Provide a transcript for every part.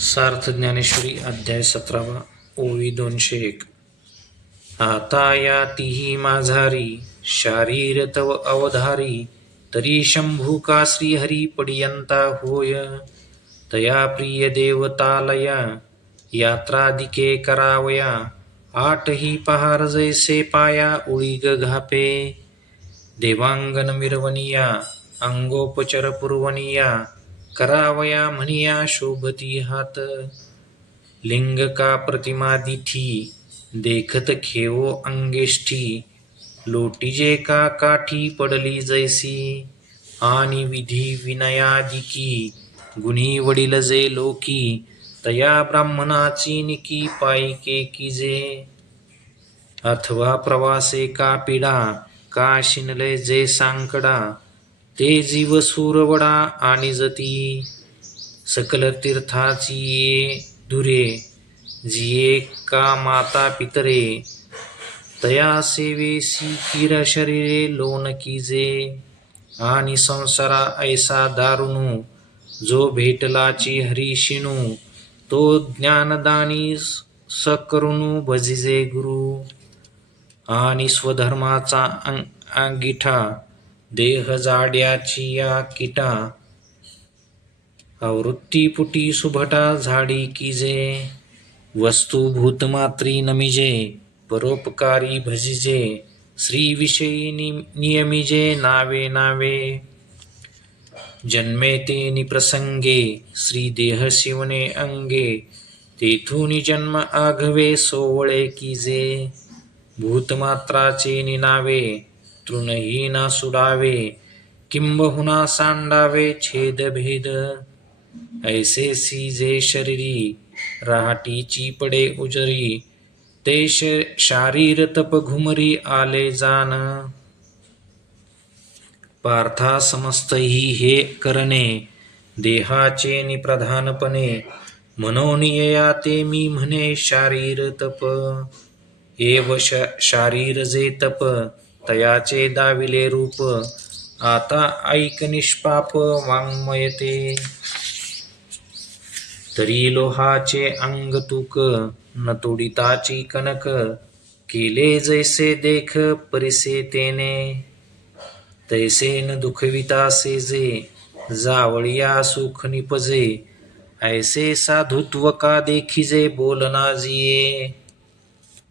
सार्थ ज्ञानेश्वरी अध्याय सतरावा ओवी दोनशे एक. आता या तिही माझारी शारीर तव अवधारी तरी शंभू का श्रीहरी पडियंता होय? तया प्रिय देवतालया यात्रादिके करावया आठही पहार जैसे पाया उळीग घापे. देवांगन मिरवनिया अंगोपचर पुरवनिया करावया म्हणिया शोभती हात. लिंग का प्रतिमा दिठी देखत खेवो अंगेष्ठी. लोटीजे का काठी पडली जैसी आणि विधी विनयादिकी गुणी वडील जे लोकी तया ब्राह्मणाची निकी पायके किजे अथवा प्रवासे का पिडा का शिनले जे सांकडा. ते जीव सूरवडा आणि जती सकल तीर्थाची ये दुरे जिये का माता पितरे तया सेवेसी किर शरीरे लोन कीजे आणि संसारा ऐसा दारुणू जो भेटलाची हरिशिणू तो ज्ञानदानी सकरुणू भजिजे गुरु. आणि स्वधर्माचा अंग अंगिठा देह जाड्याची या किटा. आवृत्तीपुटी सुभटा झाडी किजे वस्तू भूतमात्री नमिजे परोपकारी भजिजे श्रीविषयी नियमिजे नावे नावे. जन्मे ते निप्रसंगे श्री देह शिवने अंगे. तेथून जन्म आघवे सोवळे किजे भूतमात्राचे निनावे. तृणही ना सुडावे किंबहुना सांडावे छेद भेद ऐसे सी जे शरीरी राहटीची पडे उजरी ते श- शारीर तप घुमरी आले जान. पार्था समस्त ही हे करणे देहाचे निप्रधानपणे म्हणून या ते मी म्हणे शारीर तप. एव श शारीर जे तप तयाचे दाविले रूप आता ऐक निष्पाप वाङ्मयते. तरी लोहाचे अंग तुक न तोडिताची कनक केले जैसे देख परिसे तेने. तैसे न दुखवितासे जे जावळिया सुख निपजे ऐसे साधुत्व का देखिजे बोलना जिये.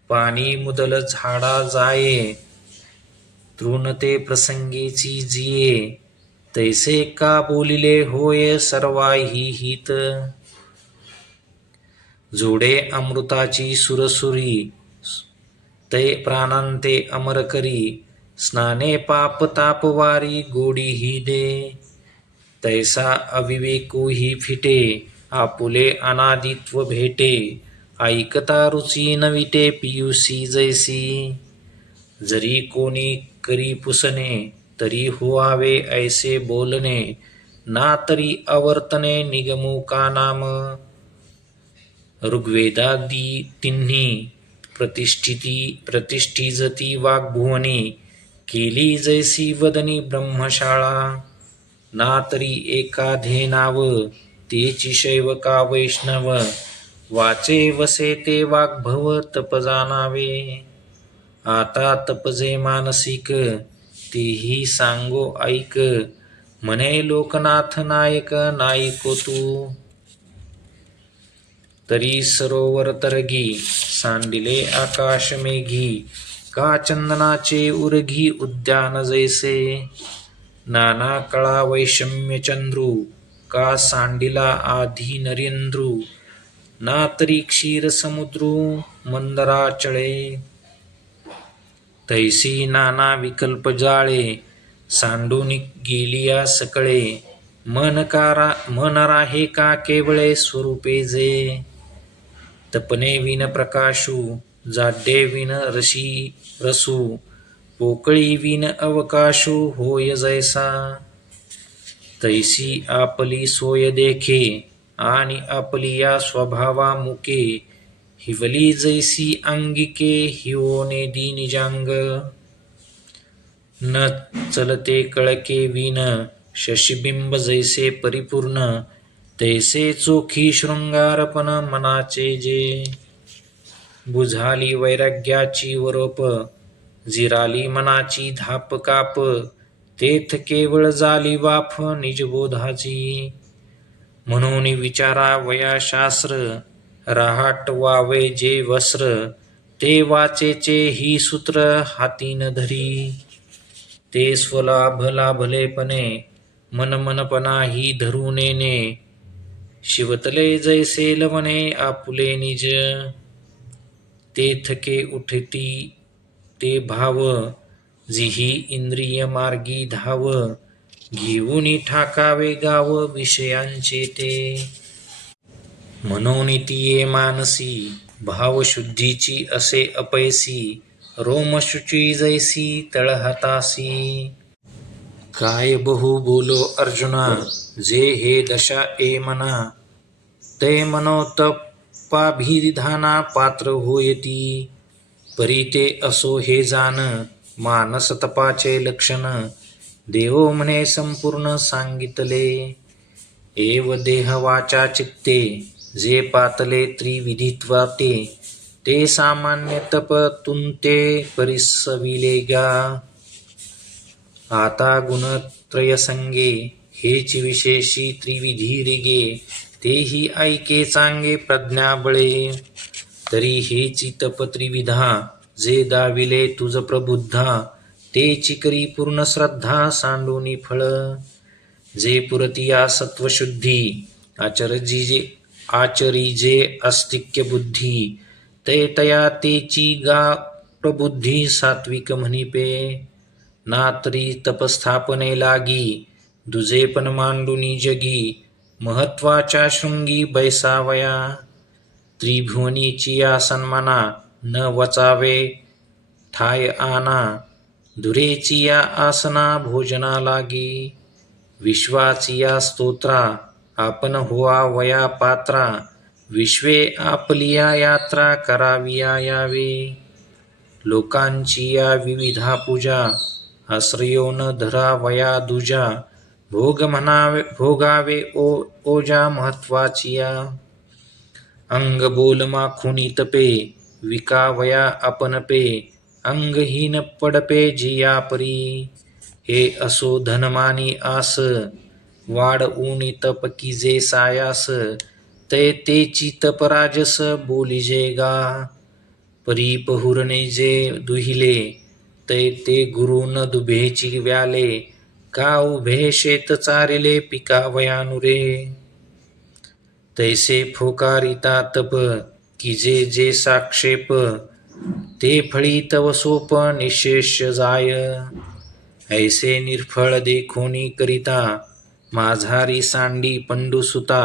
पाणी मुदल झाडा जाये तृणते प्रसंगीची जिये तैसे का बोलिले होय सर्वाही हित? जोडे अमृताची सुरसुरी ते प्राणांते अमर करी स्नाने पाप तापवारी गोडी ही दे. तैसा अविवेकू ही फिटे आपुले अनादित्व भेटे ऐकता रुची नविटे पियुसी जैसी. जरी कोणी करी पुसणे तरी हुवावे ऐसे बोलणे ना तरी अवर्तने निगमू का नाम। ऋग्वेदादी तिन्ही प्रतिष्ठिती प्रतिष्ठिजती वाग्भुवनी केली जैसी वदनी ब्रह्मशाळा। ना तरी एकाधे नाव तेची शैव का वैष्णव वाचे वसे ते वाग्भव तप जाणावे आता तपजे मानसिक तेही सांगो ऐक. म्हणे लोकनाथ नायक नायको तू. तरी सरोवर तरगी सांडिले आकाश मेघी. का चंदनाचे उरघी उद्यान जैसे? नाना कळा वैषम्य चंद्रू का सांडिला आधी नरेंद्रू? ना तरी क्षीर समुद्रू मंदराचळे तैसी नाना विकल्प जाळे सांडून गेलिया सकळे मन कारा मन राहे का केवळे स्वरूपे जे? तपने विन प्रकाशू जाड्डे विन रशी रसू पोकळी विन अवकाशू होय जैसा। तैसी आपली सोय देखे आणि आपली या स्वभावा मुके हिवली जैसी अंगिके हिओने निजांग न चलते कळके विन शशिबिंब जैसे परिपूर्ण तैसे चोखी शृंगारपण मनाचे जे। बुझाली वैराग्याची वरोप जिराली मनाची धाप काप तेथ केवळ जाली वाफ निजबोधाची। म्हणून विचारा वया शास्त्र राहाट वावे जे वस्त्र ते वाचेचे ही सूत्र हातीन धरी. ते स्वलाभ लाभलेपणे मनमनपणा ही धरुनेने शिवतले जैसे लवणे आपुले निज. ते थके उठती ते भाव जिही इंद्रिय मार्गी धाव घेऊनी ठाकावे गाव विषयांचे ते. मनोनितीये मानसी भावशुद्धीची असे अपैसी रोमशुची जैसी तळहातासी. काय बहु बोलो अर्जुना जे हे दशा ए मना ते मनोतपाभिधाना पात्र होयती. परी ते असो हे जाण मानस तपाचे लक्षण देवो म्हणे संपूर्ण सांगितले. एव देह वाचा चित्ते जे पातले त्रिविधित्वा ते ते सामान्य तप तुंते परिसविले गा. आता गुणत्रयसंगे हेच विशेषी त्रिविधी रिगे तेही ऐके चांगे प्रज्ञाबळे तरी हेची तप त्रिविधा जे दाविले तुझ प्रबुद्धा ते चिकरी पूर्ण श्रद्धा सांडूनी फळ. जे पुरतिया सत्वशुद्धी आचरजी जे आचरी जे अस्तिक्य बुद्धी ते तया तेची गा प्रबुद्धी सात्विक म्हणिपे नात्री तपस्थापने लागी दुजे पण मांडुनी जगी महत्त्वाच्या शृंगी बैसावया। त्रिभुवनीची या सन्माना न वचावे ठाय आना धुरेची या आसना भोजना लागी। विश्वाची या स्तोत्रा आपण हुआ वया पात्रा विश्वे आपलिया यात्रा कराविया यावे लोकांची या विविधा पूजा आश्रयो न धरा वया दुजा भोग म्हणावे भोगावे ओ ओजा महत्वाची या अंग बोलमा खुनी तपे विकावया आपण पे अंगहीन पडपे जिया परी हे असो धनमानी आस वाढ ऊनी तप जे सायास ते तेची तप राजस बोलिजे गा. परी पहुरणे जे दुहिले ते ते गुरु न दुभेची व्याले का उभे शेत चारिले पिकावयानुरे. तैसे फोकारिता तप किजे जे साक्षेप ते फळी तव सोप निशेष जाय. ऐसे निर्फळ देखोनी करिता माझारी सांडी पंडुसुता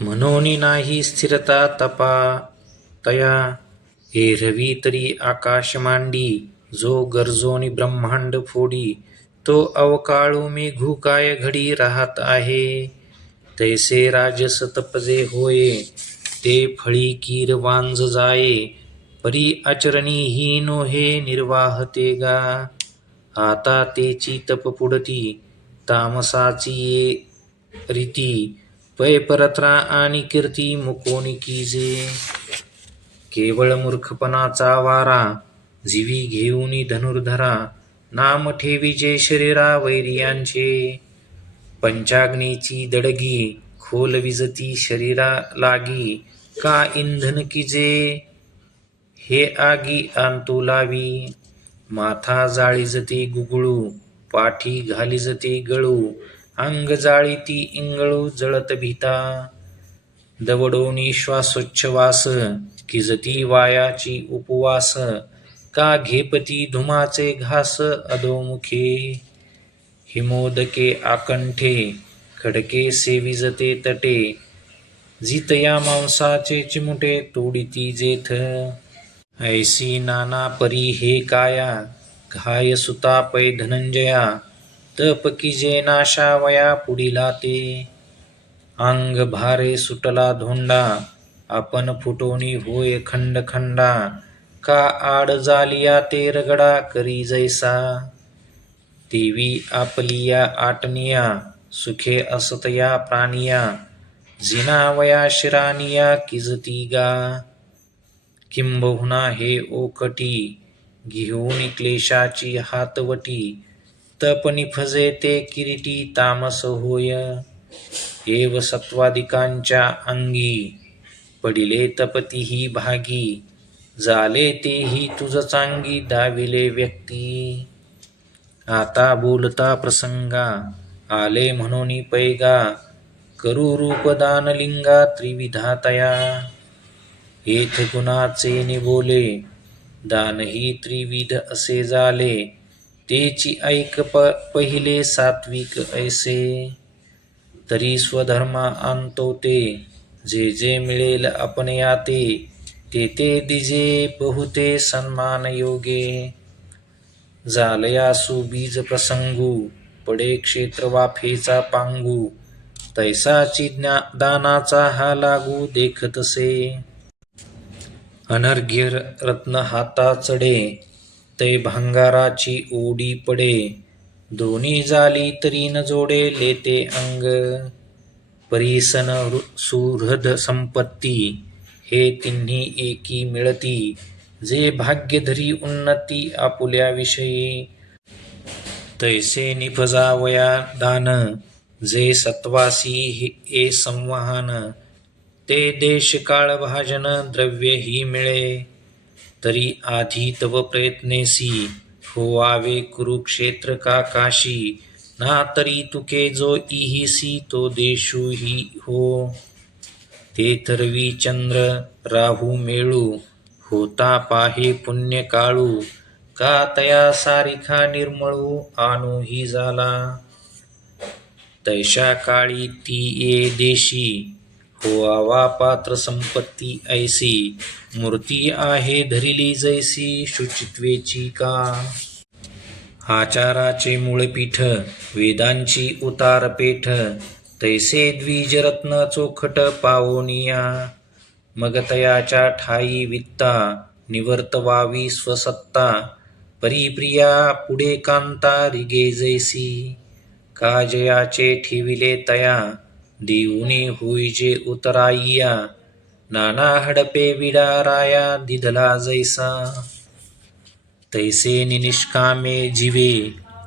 म्हणून नाही स्थिरता तपा. तया एरवी तरी आकाश मांडी जो गरजोनी ब्रह्मांड फोडी तो अवकाळू मेघू काय घडी राहत आहे. तैसे राजस तपजे होये ते फळी कीर वांज जाये परी आचरणी ही नोहे निर्वाहते गा. आता तेची तप पुडती तामसाची ये रीती. पै परत्रा आणि कीर्ती मुकोनी कीजे केवळ मूर्खपणाचा वारा जीवी घेऊनी धनुर्धरा नाम ठेवीजे शरीरा वैरियांचे. पंचाग्नीची दडगी खोल विजती शरीरा लागी का इंधन किजे हे आगी आणतो लावी माथा जाळीजती गुगळू पाठी घालीजते गळू अंग जाळीती इंगळू जळत भीता. दवडोनी श्वासोच्छवास किजती वायाची उपवास का घेपती धुमाचे घास अधोमुखे. हिमोदके आकंठे खडके सेविजते तटे जितया मांसाचे चिमुटे तोडिती जेथ. ऐसी नाना परी हे काया घाय सुता पै धनंजया तप किजे नाशावया पुढीला ते अंग भारे सुटला धोंडा आपण फुटोनी होय खंड खंडा का आड जालिया ते रगडा करी जैसा. देवी आपलिया आटनिया सुखे असतया प्राणिया जिनावया शिरानिया किजती गा. किंबहुना हे ओकटी घेऊन क्लेशाची हातवटी तप निफजे ते किरीटी तामस होय. एव सत्वादिकांच्या अंगी पडिले तपतीही भागी झाले तेही तुझ चांगी दाविले व्यक्ती. आता बोलता प्रसंगा आले म्हणून पैगा करू रूप दानलिंगा त्रिविधातया. येथ गुणाचे निबोले दानही त्रिविध असे झाले तेची ऐक प पहिले सात्विक ऐसे. तरी स्वधर्मा आणतो ते. जे जे मिळेल आपण याते. ते ते दिजे बहुते सन्मान योगे जालयासु बीज प्रसंगू. पडे क्षेत्र वाफेचा पांगू. तैसाची ज्ञा दानाचा हा लागू देखतसे अनर्घ्य रत्न हाता चढे तै भांगाराची ओढी पडे. दोन्ही झाली तरी न जोडे लेते अंग. परिसन सुहृद संपत्ती हे तिन्ही एकी मिळती. जे भाग्य धरी उन्नती आपुल्या विषयी तैसे निफजावया दान जे सत्वासी हे संवहन. ते देश काळ भाजन द्रव्य ही मिळे. तरी आधी तव प्रयत्नेसी होवावे कुरुक्षेत्र का काशी? ना तरी तुके जो इहिसी तो देशू ही हो. ते तरवी चंद्र राहू मेळू होता पाहे पुण्य काळू. का तया सारिखा निर्मळू आणू ही झाला तैशा काळी ती ये देशी होवा पात्र संपत्ती ऐसी. मूर्ती आहे धरिली जैसी शुचित्वेची का? आचाराचे मूळपीठ वेदांची उतारपेठ तैसे द्विजरत्न चोखट पावोनिया. मग तयाच्या ठाई वित्ता निवर्तवावी स्वसत्ता परिप्रिया पुढे कांता रिगे जैसी. काजयाचे ठेविले तया देऊने होईजे उतराईया नाना हडपे विडाराया दिधला जैसा तैसे निष्कामे जीवे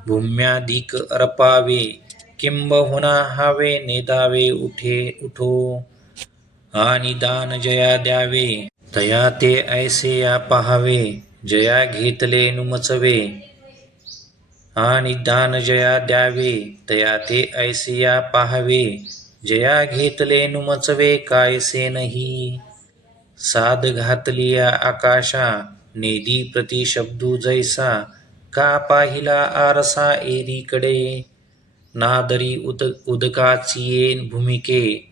भूम्याधिक अर्पावे किंबहुना हावे नेदावे उठे उठो आणि दान जया द्यावे तया ते ऐसे या पहावे जया घेतले नुमचवे आणि दान जया द्यावे तया ते ऐसे या पाहावे जया घेतले नुमचवे कायसे सेनही? साध घातलिया आकाशा नेदी प्रति शब्दू जैसा का पाहिला आरसा एरीकडे? नादरी उद उदकाचिये भूमिके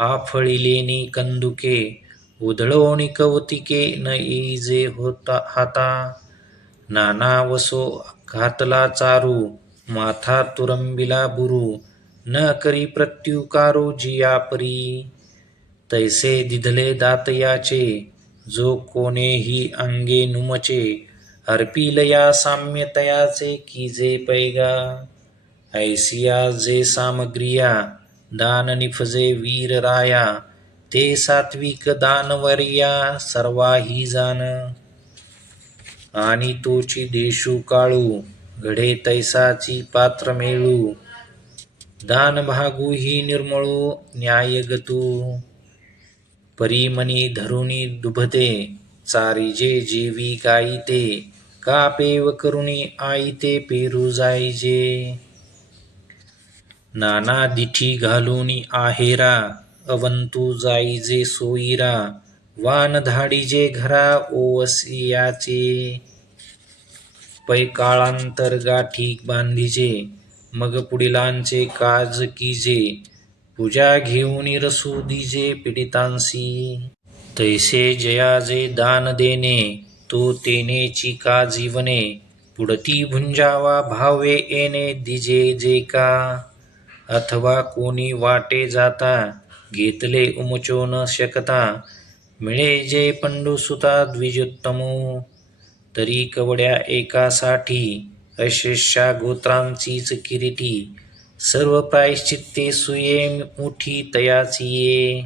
आफळिलेनी कंदुके उधळोणी कवतिके न इजे होता हाता? नाना वसो घातला चारू माथा तुरंबिला बुरू न करी प्रत्युकारो जियापरी। तैसे दिधले दातयाचे जो कोणेही अंगे नुमचे अर्पिलया साम्यतयाचे की जे पैगा। ऐसिया जे सामग्रिया दान निफजे वीर राया ते सात्विक दानवर्या सर्वाही जाण आणि तोची देशू काळू घडे तैसाची पात्र मेळू। दान भागू ही निर्मळू न्यायगतू। परीमनी धरुणी दुभते चारिजे जेवी गाईते का पेव करुणी आईते पेरू जायजे। नाना दिठी घालुनी आहेरा अवंतू जाईजे सोईरा वान धाडीजे घरा ओवसियाचे। पैकाळांतर गाठी बांधिजे मग पुढिलांचे काज कीजे पूजा घेऊन रसू दिजे पीडितांसी. तैसे जयाजे दान देणे तो तेनेची का जीवने पुढती भुंजावा भावे येणे दिजे जे का. अथवा कोणी वाटे जाता घेतले उमचो न शकता मिळे जे पंडुसुता द्विजोत्तमो. तरी कवड्या एकासाठी अशेषा गोत्रांचीच किरीटी सर्व प्रायश्चित्ते सुये मुठी तयाची ये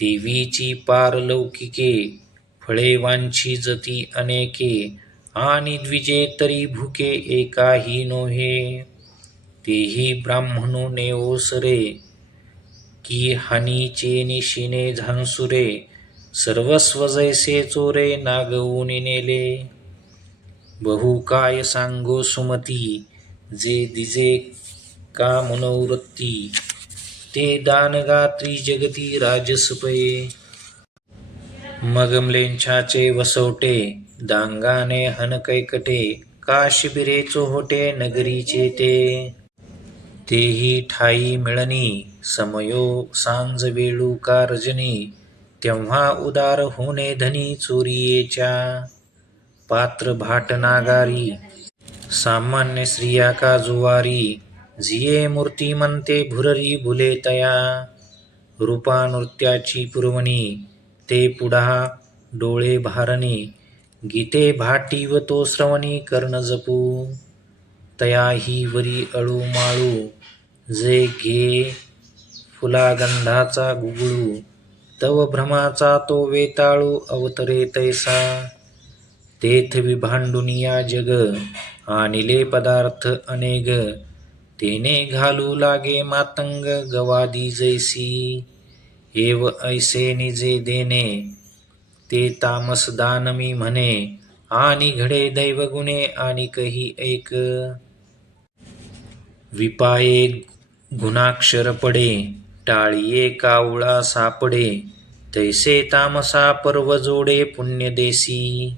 देवीची पारलौकिके फळे वांछिजती अनेके आणि द्विजे तरी भुके एकाही नोहे. तेही ब्राह्मणो ने ओसरे की हानीचे निशिने झांसुरे सर्वस्व जैसे चोरे नागवून नेले. बहु काय सांगो सुमती जे दिजे का मनोवृत्ती ते दानगात्री जगती राजसपये. मगमलेंछाचे वसवटे दांगाने हनकैकटे का शिबिरे चोहोटे नगरीचे ते. तेही ठाई मिळणी समयो सांज वेळू का रजनी तेव्हा उदार होणे धनी चोरियेच्या. पात्र भाट नागारी सामान्य स्त्रिया का जुवारी झिये मूर्तिमंते भुररी भुले तया. रूपा नृत्याची पुरवणी ते पुढा डोळे भारणी गीते भाटी व तो श्रवणी कर्ण जपू. तया ही वरी अळू माळू जे घे फुलागंधाचा गुगळू तव भ्रमाचा तो वेताळू अवतरे तैसा. तेथ विभांडुनिया जग आणिले पदार्थ अनेग. तेने घालू लागे मातंग गवादी जैसी. एव ऐसे निजे देणे ते तामस दानमी म्हणे. आणि घडे दैवगुणे आणि कही ऐक विपाये गुणाक्षर पडे. टाळिये कावळा सापडे. तैसे तामसा पर्व जोडे पुण्यदेसी